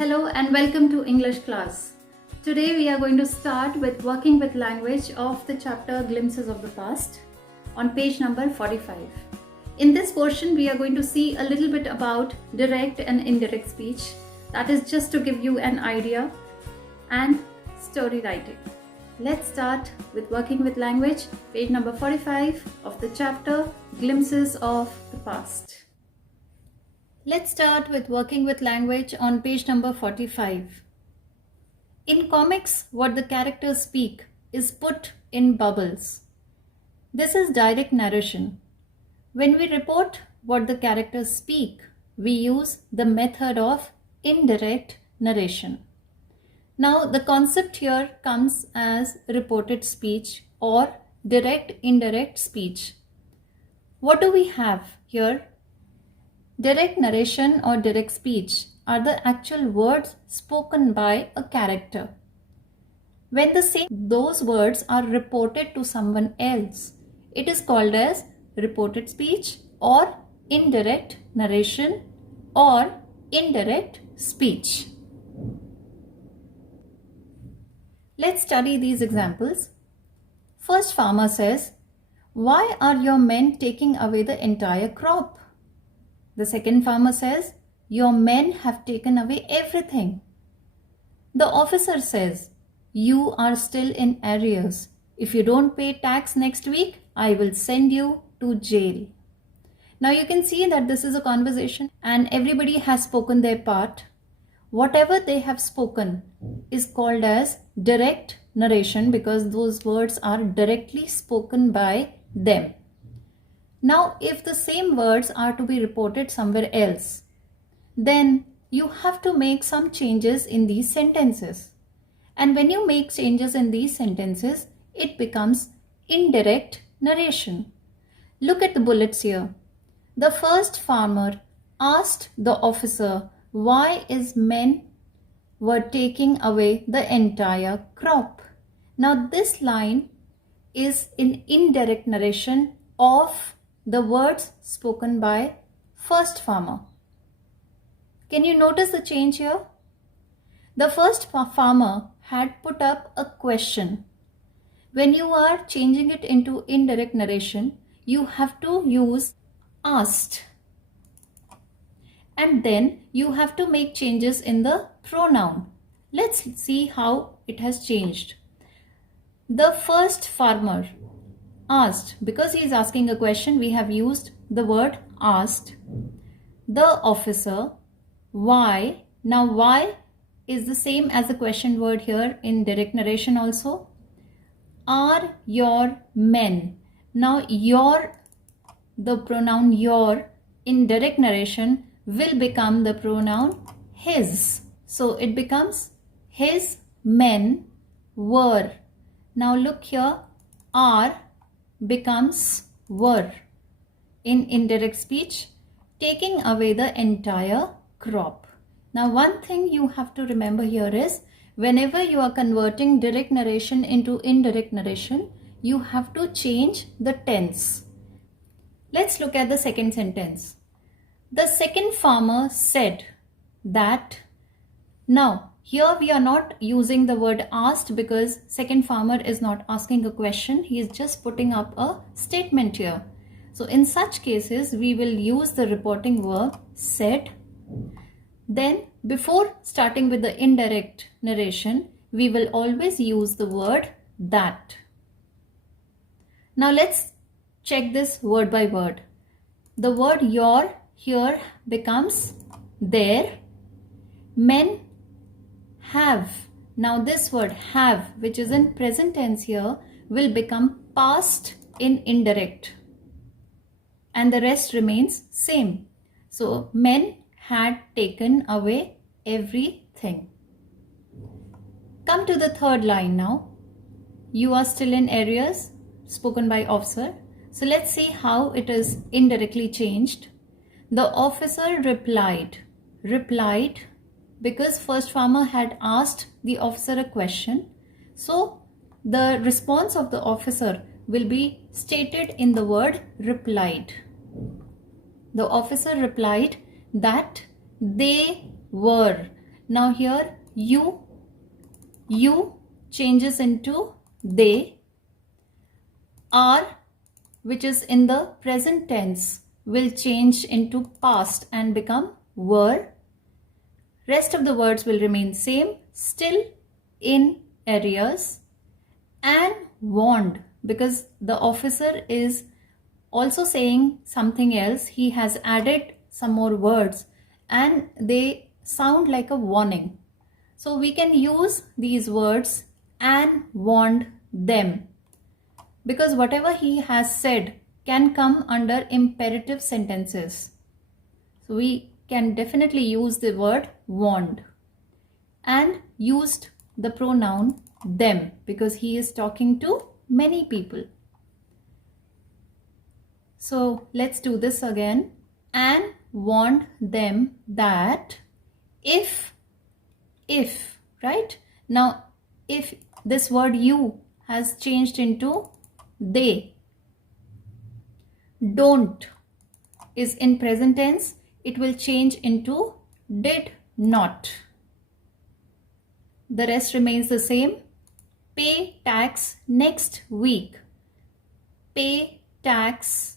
Hello and welcome to English class. Today we are going to start with working with language of the chapter Glimpses of the Past on page number 45. In this portion we are going to see a little bit about direct and indirect speech, that is just to give you an idea, and story writing. Let's start with working with language, page number 45 of the chapter Glimpses of the Past. Let's start with working with language on page number 45. In comics, what the characters speak is put in bubbles. This is direct narration. When we report what the characters speak, we use the method of indirect narration. Now, the concept here comes as reported speech or direct-indirect speech. What do we have here? Direct narration or direct speech are the actual words spoken by a character. When those words are reported to someone else, it is called as reported speech or indirect narration or indirect speech. Let's study these examples. First, farmer says, "Why are your men taking away the entire crop?" The second farmer says, "Your men have taken away everything." The officer says, "You are still in arrears. If you don't pay tax next week, I will send you to jail." Now you can see that this is a conversation and everybody has spoken their part. Whatever they have spoken is called as direct narration because those words are directly spoken by them. Now, if the same words are to be reported somewhere else, then you have to make some changes in these sentences. And when you make changes in these sentences, it becomes indirect narration. Look at the bullets here. The first farmer asked the officer why his men were taking away the entire crop. Now, this line is in indirect narration of the words spoken by first farmer. Can you notice the change here? The first farmer had put up a question. When you are changing it into indirect narration, you have to use asked. And then you have to make changes in the pronoun. Let's see how it has changed. The first farmer asked, because he is asking a question, we have used the word asked. The officer, why? Now why is the same as the question word here in direct narration also. Are your men? Now the pronoun your in direct narration will become the pronoun his. So it becomes his men were. Now look here, are becomes were in indirect speech, taking away the entire crop. Now one thing you have to remember here is whenever you are converting direct narration into indirect narration, you have to change the tense. Let's look at the second sentence. The second farmer said that. Now here we are not using the word asked because second farmer is not asking a question. He is just putting up a statement here. So in such cases, we will use the reporting verb said. Then before starting with the indirect narration, we will always use the word that. Now let's check this word by word. The word your here becomes their. Men have. Now this word have, which is in present tense here, will become past in indirect. And the rest remains same. So men had taken away everything. Come to the third line now. You are still in arrears, spoken by officer. So let's see how it is indirectly changed. The officer replied because first farmer had asked the officer a question. So the response of the officer will be stated in the word replied. The officer replied that they were. Now here you changes into they. Are, which is in the present tense, will change into past and become were. Rest of the words will remain same, still in arrears. And warned, because the officer is also saying something else. He has added some more words and they sound like a warning. So we can use these words and warned them, because whatever he has said can come under imperative sentences. So we can definitely use the word warned, and used the pronoun them because he is talking to many people. So let's do this again. And warned them that if, right? Now, if this word you has changed into they, don't is in present tense, it will change into did not. The rest remains the same. Pay tax next week. Pay tax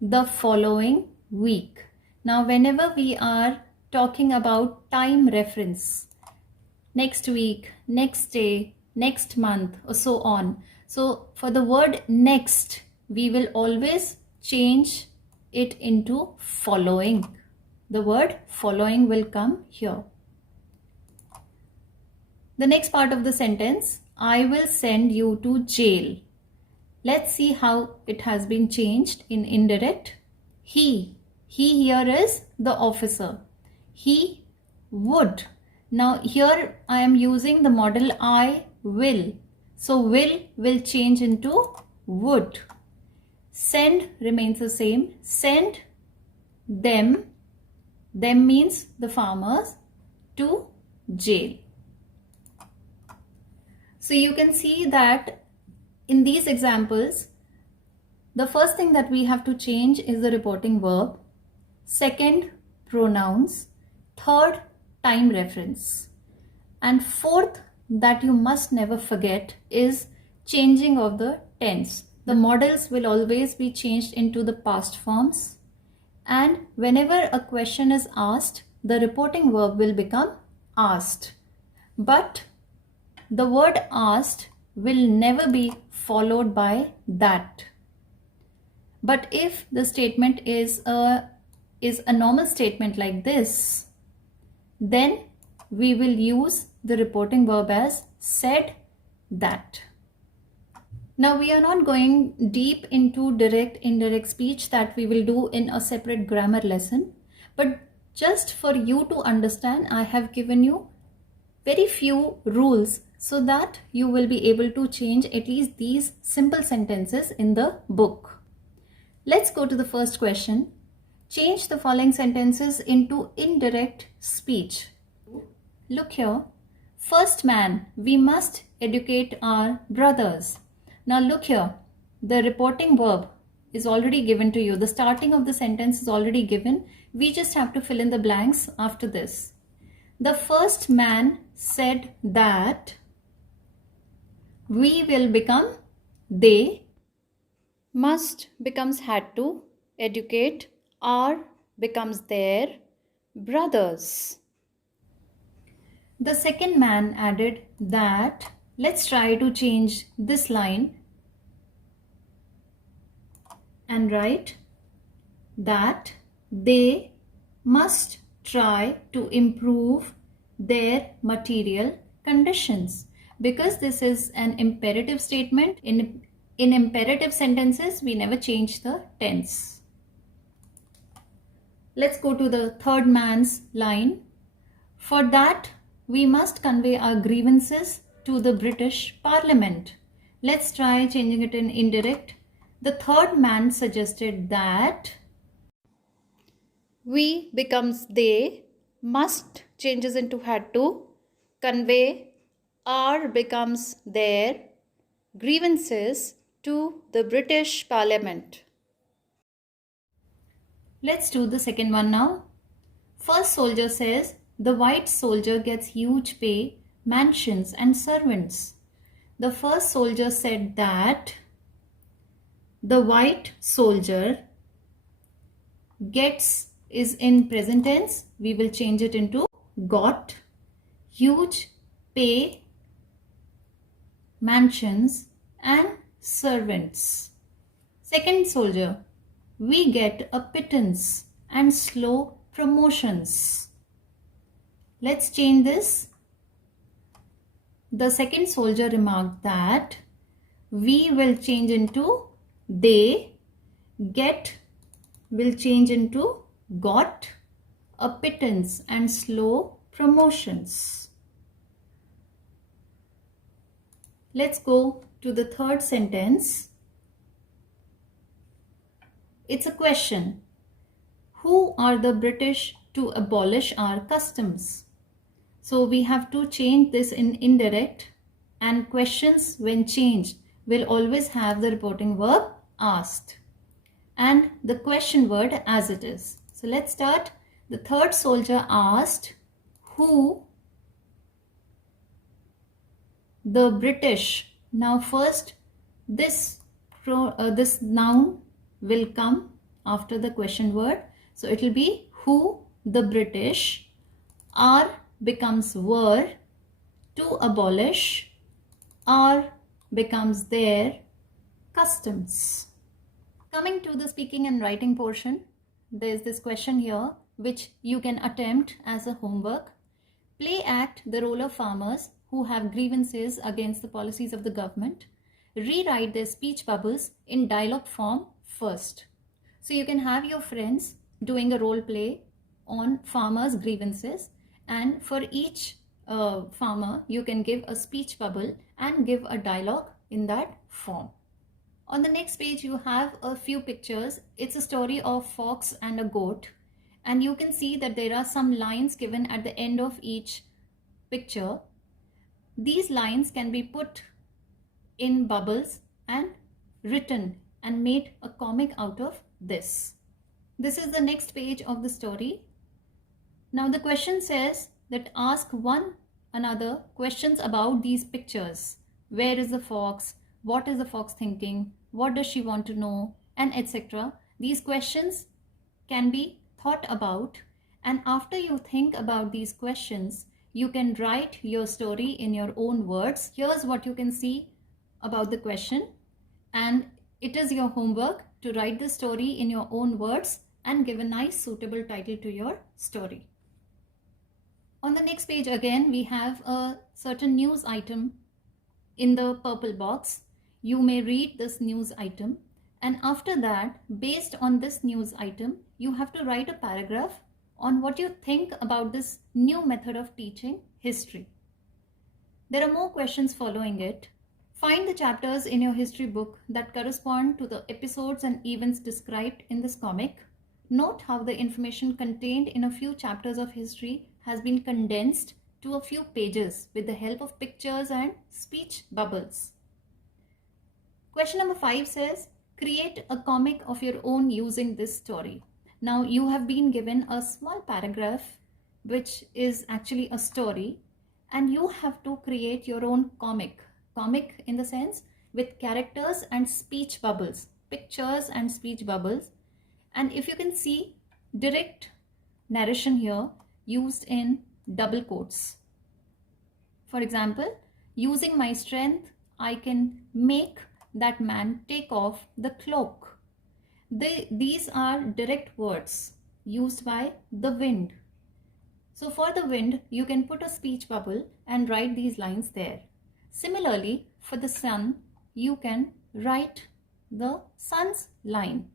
the following week. Now, whenever we are talking about time reference, next week, next day, next month, or so on. So for the word next, we will always change it into following. The word following will come here. The next part of the sentence, I will send you to jail. Let's see how it has been changed in indirect. He here is the officer. He would. Now here I am using the model I will. So will change into would. Send remains the same. Send them. Them means the farmers to jail. So you can see that in these examples, the first thing that we have to change is the reporting verb. Second, pronouns. Third, time reference. And fourth, that you must never forget, is changing of the tense. The models will always be changed into the past forms. And whenever a question is asked, the reporting verb will become asked. But the word asked will never be followed by that. But if the statement is a normal statement like this, then we will use the reporting verb as said that. Now we are not going deep into direct indirect speech, that we will do in a separate grammar lesson, but just for you to understand, I have given you very few rules so that you will be able to change at least these simple sentences in the book. Let's go to the first question. Change the following sentences into indirect speech. Look here. First man, we must educate our brothers. Now look here. The reporting verb is already given to you. The starting of the sentence is already given. We just have to fill in the blanks after this. The first man said that we will become they, must becomes had to, educate, are becomes their, brothers. The second man added that. Let's try to change this line and write that they must try to improve their material conditions. Because this is an imperative statement, in imperative sentences, we never change the tense. Let's go to the third man's line. For that, we must convey our grievances to the British Parliament. Let's try changing it in indirect. The third man suggested that we becomes they, must changes into had to, convey, are becomes their, grievances to the British Parliament. Let's do the second one now. First soldier says, The white soldier gets huge pay, mansions, and servants. The first soldier said that the white soldier gets is in present tense. We will change it into got, huge pay, mansions, and servants. Second soldier, we get a pittance and slow promotions. Let's change this. The second soldier remarked that we will change into they, get will change into got, a pittance and slow promotions. Let's go to the third sentence. It's a question. Who are the British to abolish our customs? So we have to change this in indirect, and questions when changed will always have the reporting verb asked and the question word as it is. So let's start. The third soldier asked who the British. Now first this noun will come after the question word. So it will be who the British are becomes were, to abolish are becomes their customs. Coming to the speaking and writing portion, there is this question here which you can attempt as a homework. Play act the role of farmers who have grievances against the policies of the government. Rewrite their speech bubbles in dialogue form first. So you can have your friends doing a role play on farmers' grievances, and for each farmer you can give a speech bubble and give a dialogue in that form. On the next page you have a few pictures. It's a story of fox and a goat, and you can see that there are some lines given at the end of each picture. These lines can be put in bubbles and written and made a comic out of this. This is the next page of the story. Now the question says that ask one another questions about these pictures. Where is the fox? What is the fox thinking? What does she want to know? And etc. These questions can be thought about, and after you think about these questions, you can write your story in your own words. Here's what you can see about the question, and it is your homework to write the story in your own words and give a nice suitable title to your story. On the next page again we have a certain news item in the purple box. You may read this news item, and after that, based on this news item, you have to write a paragraph on what you think about this new method of teaching history. There are more questions following it. Find the chapters in your history book that correspond to the episodes and events described in this comic. Note how the information contained in a few chapters of history has been condensed to a few pages with the help of pictures and speech bubbles. Question number 5 says, create a comic of your own using this story. Now you have been given a small paragraph which is actually a story, and you have to create your own comic in the sense with characters and speech bubbles, pictures and speech bubbles. And if you can see, direct narration here used in double quotes. For example, using my strength, I can make that man take off the cloak. These are direct words used by the wind. So for the wind, you can put a speech bubble and write these lines there. Similarly, for the sun, you can write the sun's line.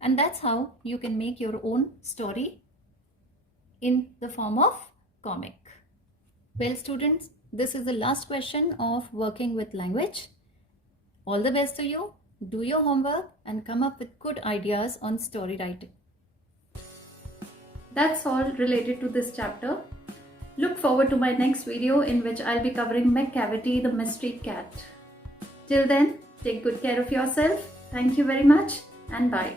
And that's how you can make your own story in the form of comic. Well, students, this is the last question of working with language. All the best to you. Do your homework and come up with good ideas on story writing. That's all related to this chapter. Look forward to my next video in which I'll be covering McCavity the Mystery Cat. Till then, take good care of yourself. Thank you very much and bye.